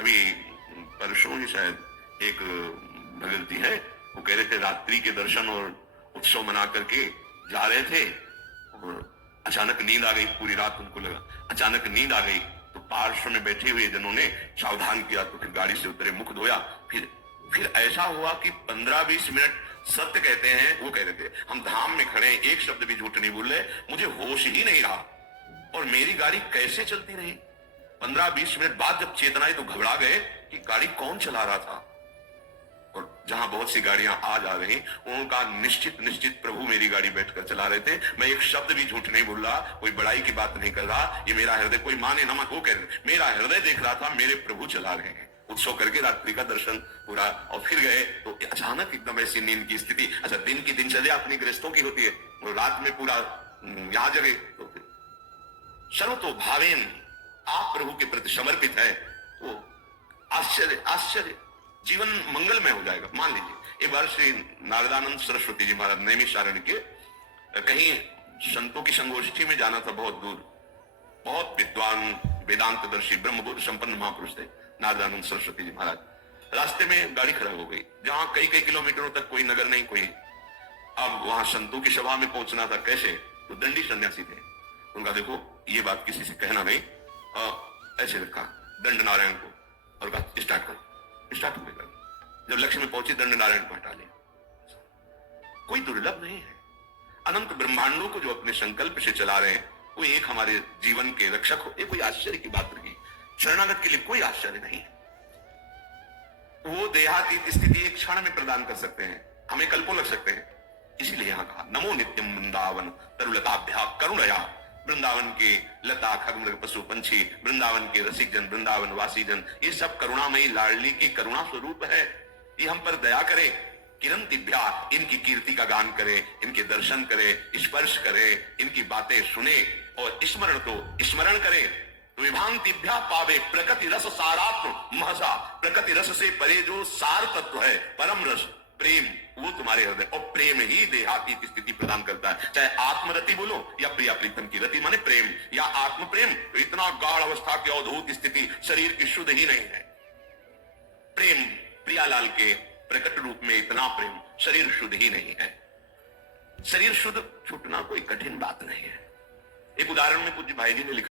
अभी परसों ही शायद एक भगवती है, वो कह रहे थे रात्रि के दर्शन और उत्सव मना करके जा रहे थे और अचानक नींद आ गई। पूरी रात उनको लगा, अचानक नींद आ गई तो पार्श्व में बैठे हुए जनों ने सावधान किया, तो फिर गाड़ी से उतरे, मुख धोया। फिर ऐसा हुआ कि 15-20 मिनट सत्य कहते हैं, वो कह रहे थे हम धाम में खड़े, एक शब्द भी झूठ नहीं बोले, मुझे होश ही नहीं रहा और मेरी गाड़ी कैसे चलती रही। 15-20 मिनट बाद जब चेतना आई तो घबरा गए कि गाड़ी कौन चला रहा था। और जहां बहुत सी गाड़ियां आ जा रही, उनका निश्चित प्रभु मेरी गाड़ी बैठकर चला रहे थे। मैं एक शब्द भी झूठ नहीं बोल रहा, कोई बड़ाई की बात नहीं कर रहा। ये मेरा हृदय, कोई माने ना माने, वो कह रहे मेरा हृदय देख रहा था, मेरे प्रभु चला रहे हैं। उत्सव करके रात्रि का दर्शन पूरा और फिर गए तो अचानक एकदम ऐसी नींद की स्थिति। अच्छा, दिन की दिनचर्या अपनी गृहस्थों की होती है, और रात में पूरा यहां जगे तो फिर सर्वतो भावेन आप प्रभु के प्रति समर्पित है, वो आश्चर्य जीवन मंगलमय हो जाएगा। मान लीजिए एक बार श्री नारदानंद सरस्वती जी महाराज नैमिषारण्य के कहीं संतों की संगोष्ठी में जाना था, बहुत दूर। बहुत विद्वान वेदांतदर्शी ब्रह्मबोध संपन्न महापुरुष थे नारदानंद सरस्वती जी महाराज। रास्ते में गाड़ी खराब हो गई, जहां कई किलोमीटरों तक कोई नगर नहीं, कोई। अब वहां संतों की सभा में पहुंचना था, कैसे? तो दंडी सन्यासी थे। उनका देखो ये बात किसी से कहना नहीं, ऐसे रखा दंड नारायण को और कहा स्टार्ट करो। स्टार्ट हो गई। जब लक्ष्य में पहुंची दंड नारायण को हटा लिया। कोई दुर्लभ नहीं है। अनंत ब्रह्मांडों को जो अपने संकल्प से चला रहे हैं, वो एक हमारे जीवन के रक्षक हो, ये कोई आश्चर्य की बात नहीं। शरणागत के लिए कोई आश्चर्य नहीं। वो देहातीत स्थिति एक क्षण में प्रदान कर सकते हैं, हमें कल्पों लग सकते हैं। इसीलिए यहां कहा नमो नित्यम वृंदावन तरुलताभ्या करुणया। वृंदावन के लता खगमृग पशु पंछी, वृंदावन के रसिक जन, वृंदावन वासी जन, ये सब करुणामयी लाडली की करुणा स्वरूप है। ये हम पर दया करे। किरण तिभ्या, इनकी कीर्ति का गान करे, इनके दर्शन करे, स्पर्श करे, इनकी बातें सुने और स्मरण करे। तो विभांतिभ्या पावे प्रकृति रस सारात्म महसा। प्रकृति रस से परे जो सार तत्व है, परम रस प्रेम, वो तुम्हारे हृदय, और प्रेम ही देहाती की स्थिति प्रदान करता है। चाहे आत्मरति बोलो या प्रिया प्रीतम की रति माने प्रेम या आत्म प्रेम, तो इतना गाढ़ अवस्था की अवधूत स्थिति शरीर की शुद्ध ही नहीं है। प्रेम प्रियालाल के प्रकट रूप में इतना प्रेम, शरीर शुद्ध ही नहीं है। शरीर शुद्ध छूटना कोई कठिन बात नहीं है। एक उदाहरण में पूज्य भाई जी ने लिखा